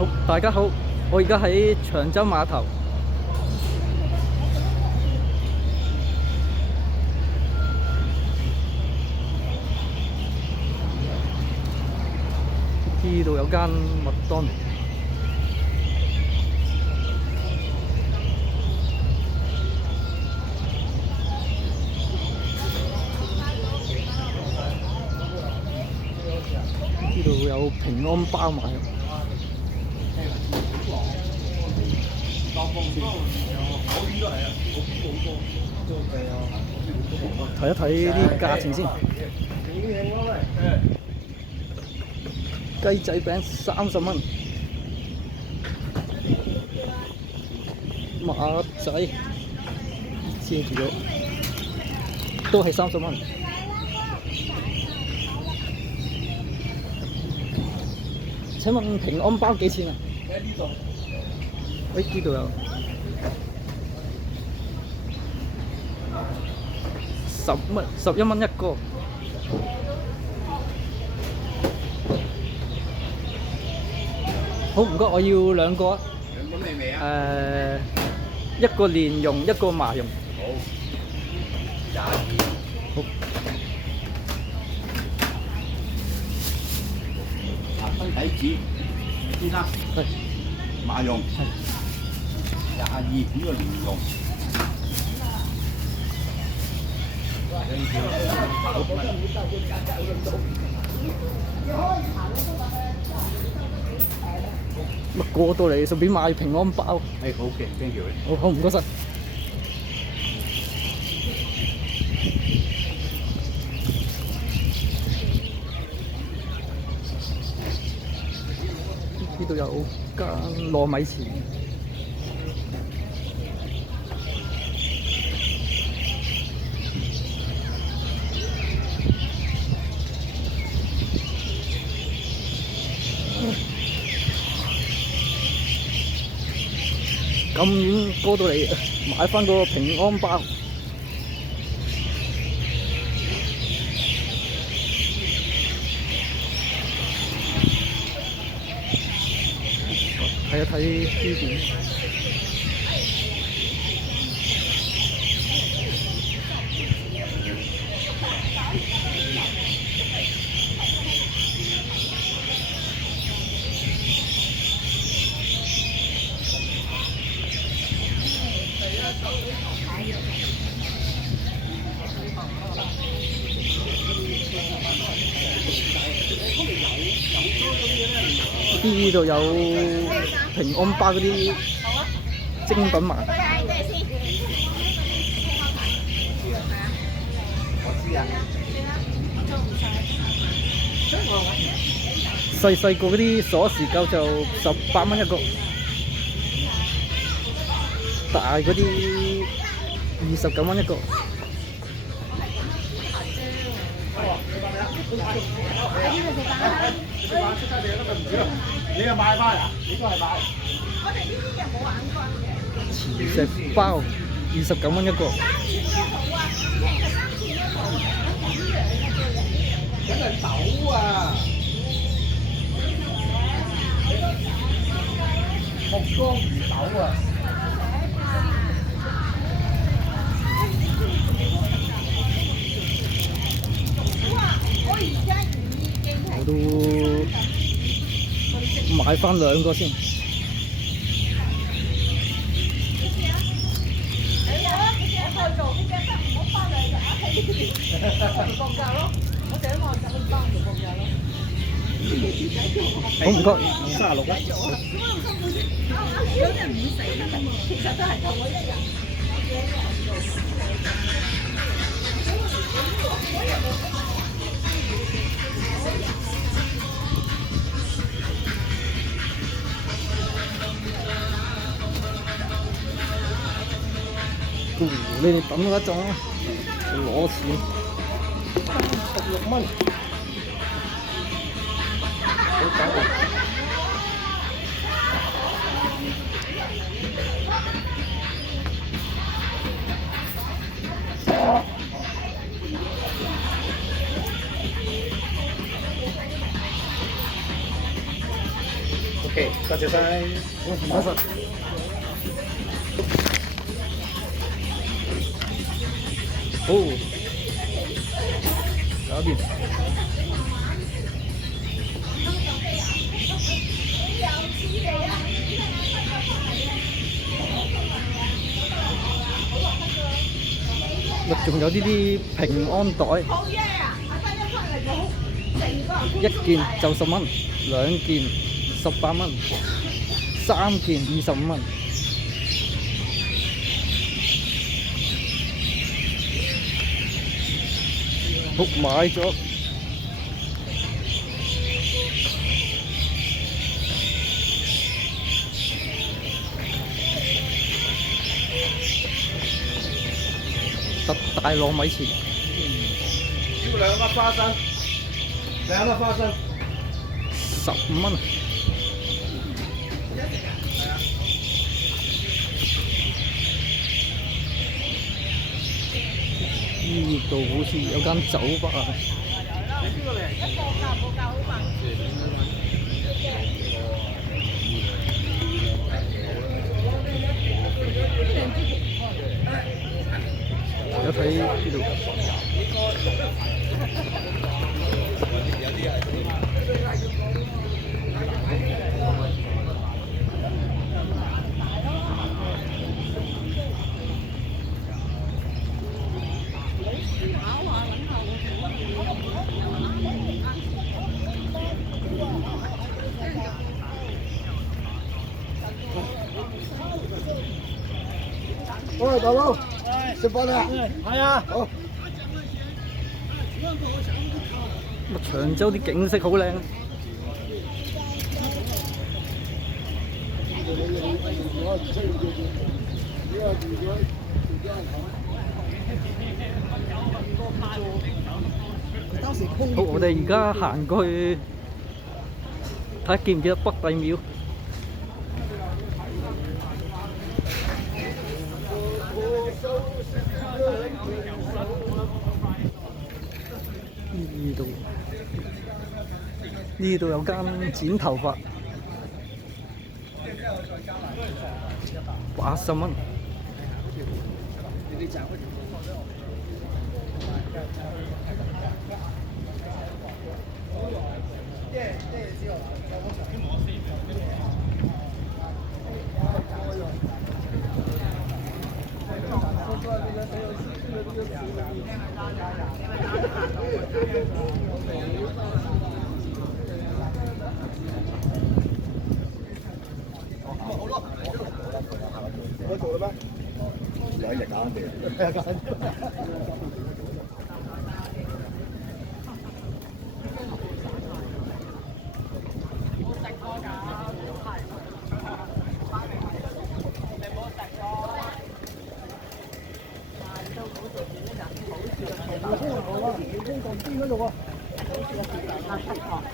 好，大家好，我而家喺長洲碼頭。呢度有間麥當勞。呢度有平安包賣。睇一睇啲價錢先。雞仔餅30蚊，馬仔遮住咗，都係30蚊。請問平安包幾錢啊？喂，呢度有11蚊一個。好，唔該，我要兩個啊。兩碗味啊？一個蓮蓉，一個麻蓉。好，22。好。分底子先啦。係。麻蓉。係。22呢個蓮蓉。乜過到嚟順便買平安包？係好嘅，thank you。好，唔該晒。呢度有間糯米糍。咁遠過到嚟買翻個平安包。睇一睇呢邊。呢度有平安包嗰啲精品賣。細細個嗰啲鎖匙扣就18蚊一個，大嗰啲29蚊一個。你又買翻啊？你都係買。我哋呢啲又冇眼光嘅。磁石包29蚊一個。梗係豆啊！木光魚豆啊！我都買翻2個先。好，唔該。36啊。有人唔死㗎嘛，其實都係夠我一人。你哋等我一陣啊，攞錢。16蚊。好搞。OK，多謝晒。唔該晒。好，搞掂。仲有呢啲平安袋，一件就10蚊，兩件18蚊，三件25蚊。好，買咗。特大糯米糍，要兩粒花生15蚊。呢度好似有間酒吧啊！有睇呢度。喂，大佬，食飯啦？係啊。好。長洲啲景色好靚。好，我哋而家行過去睇下見唔見得北帝廟。呢度有間剪頭髮，80蚊。我做啦咩？兩日搞掂。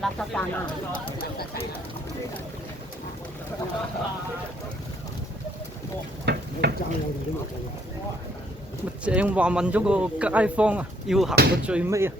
垃圾站啊！正話問咗個街坊啊，要行到最尾啊！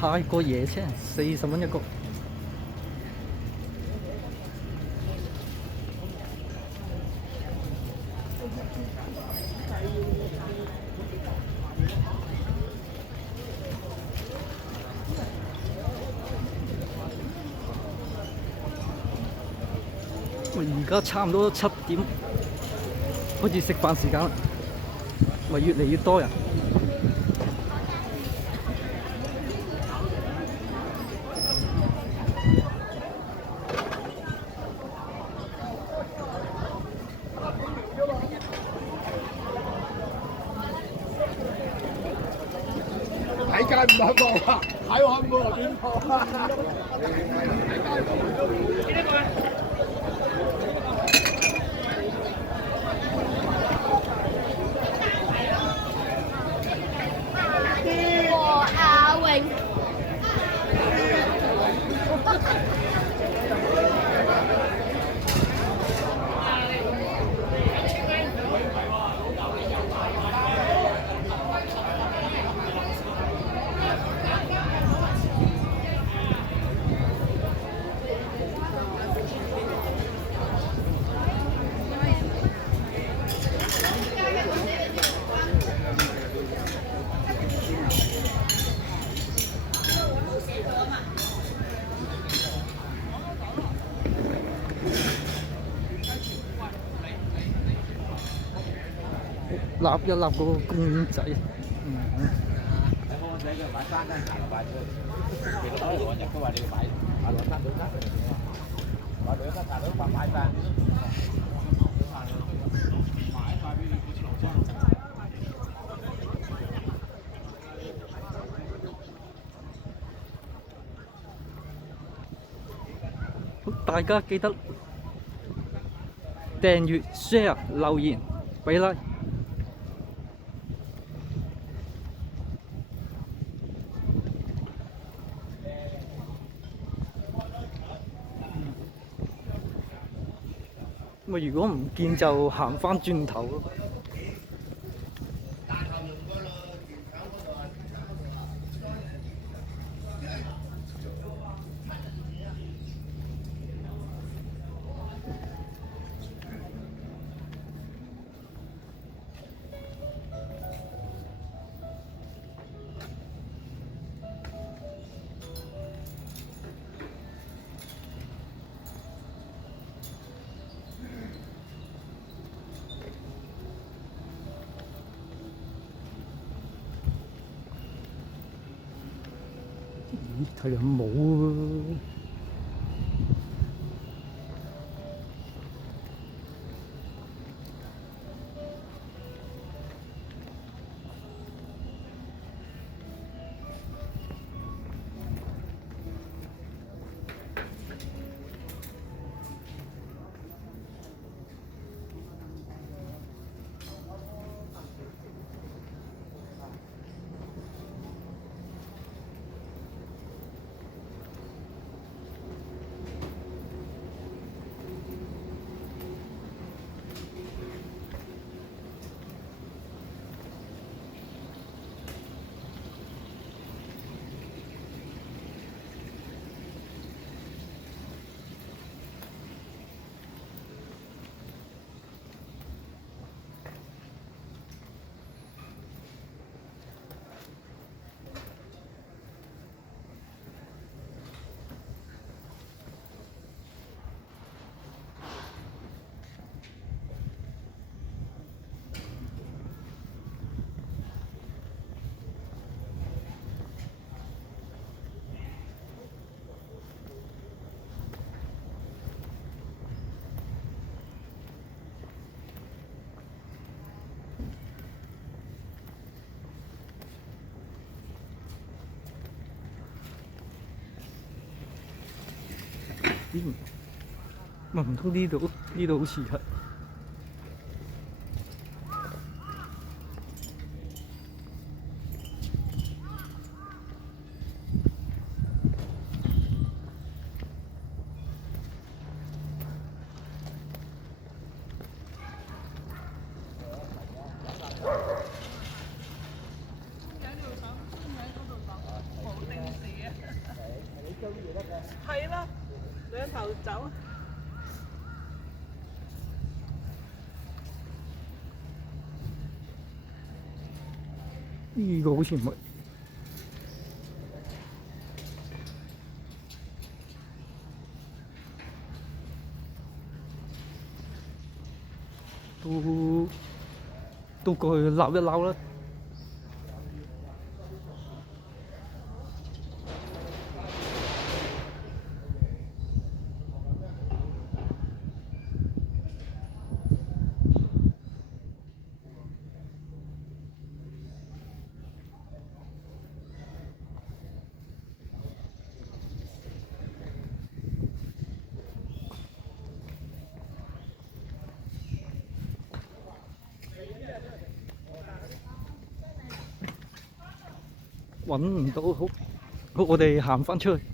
泰國椰青40蚊一個。而家差唔多7點，好似食飯時間啦，咪越嚟越多人。睇街唔肯報啊，睇我肯報點報啊？立一立嗰個公仔。大家記得訂閱、share、留言、俾 like。咁啊，如果唔見就行返轉頭咯。咦，睇下冇喎。咦？唔通呢度好似係？係咯，兩頭走。呢個好似唔係。都過去撈一撈啦。揾唔到，好，我哋行返出去。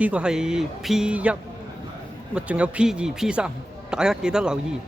呢個係 P1，咪仲有 P2、P3，大家記得留意。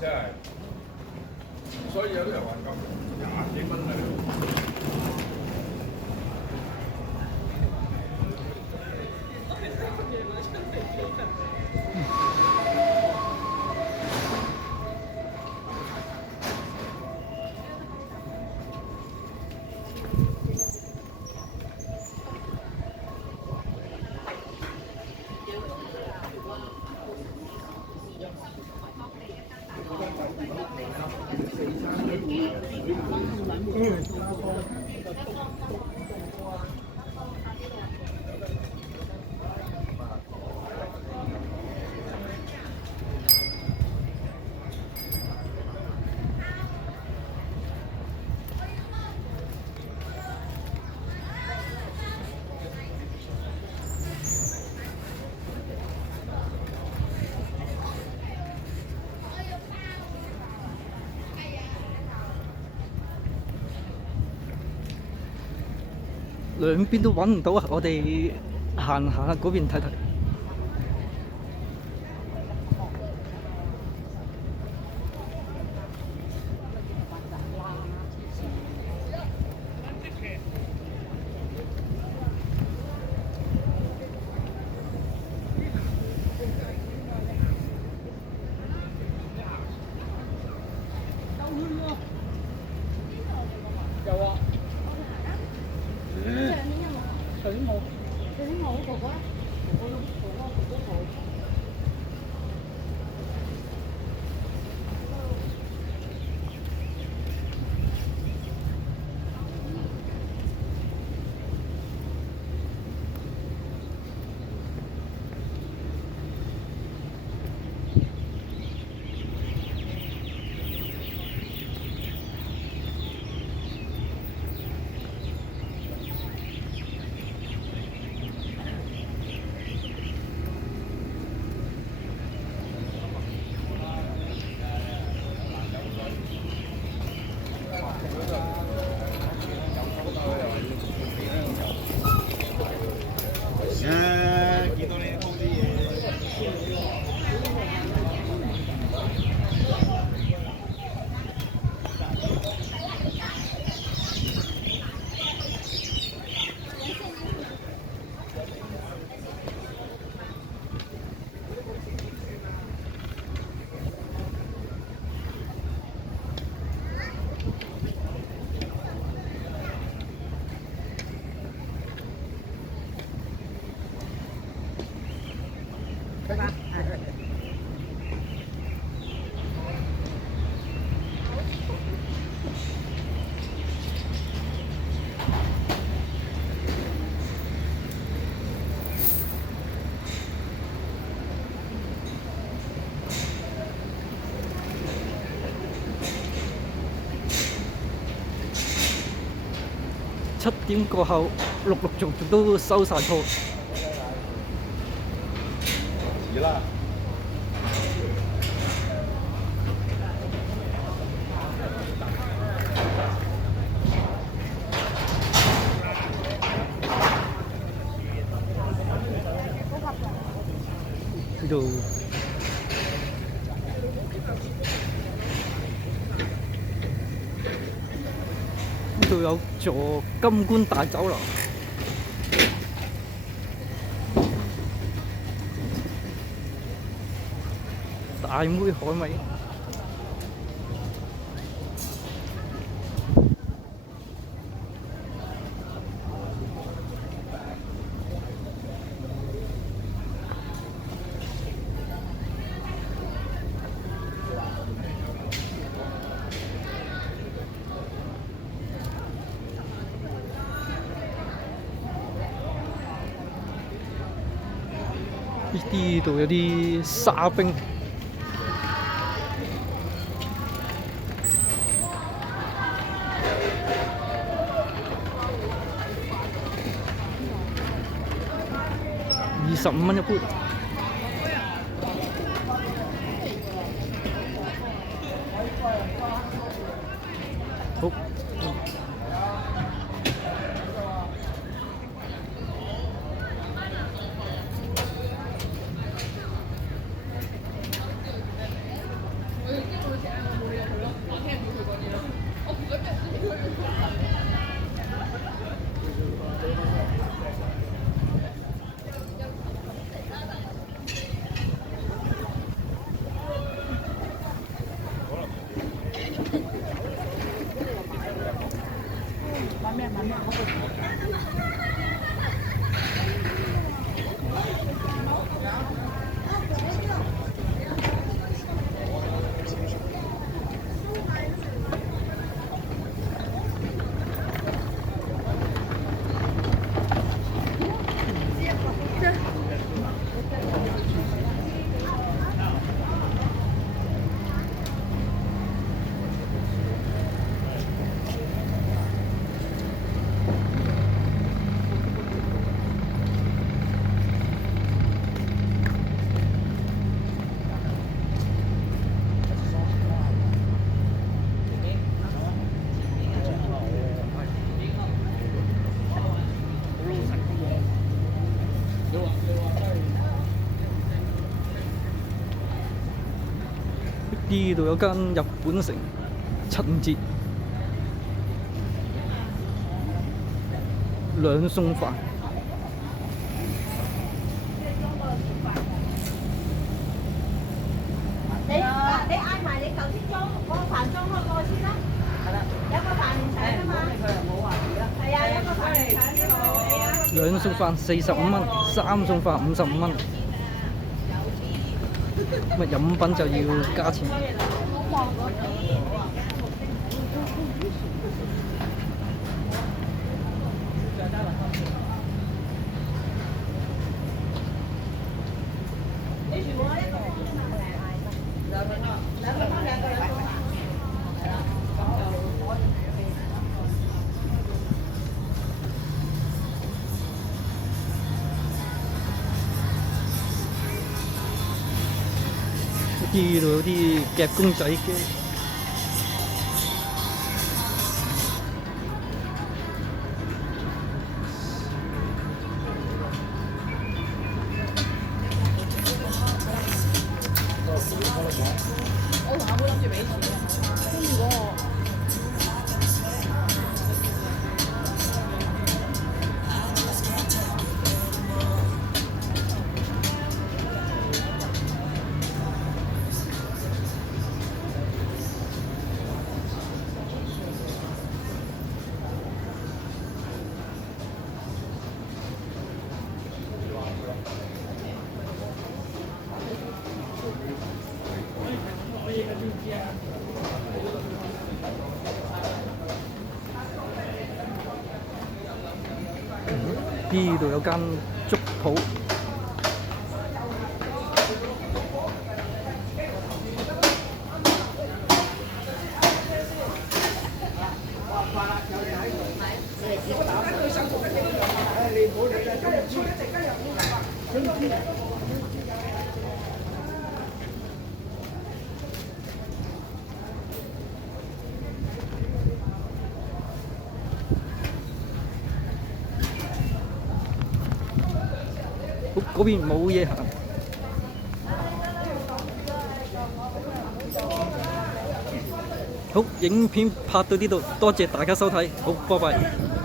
即係，所以有啲人話咁廿幾蚊係。兩邊都揾唔到啊！我哋行下嗰邊睇睇。7點過後，陸續都收晒鋪。止啦！呢度有座金冠大酒樓，大妹海味。呢度有啲沙冰，25蚊一杯。好。呢度有間日本城陳節兩餸飯，你嗌埋你頭先裝嗰個飯裝開過先啦。係啦，有個飯連腸啊嘛。佢又冇話而家。係啊，有個飯連腸呢個。兩餸飯45蚊，三餸飯55蚊。咁飲品就要加錢。呢度有啲夾公仔機，我同阿妹諗住俾錢嘅，跟住嗰個。呢度有間粥鋪，嗰邊冇嘢行。好，影片拍到呢度，多謝大家收睇，好，拜拜。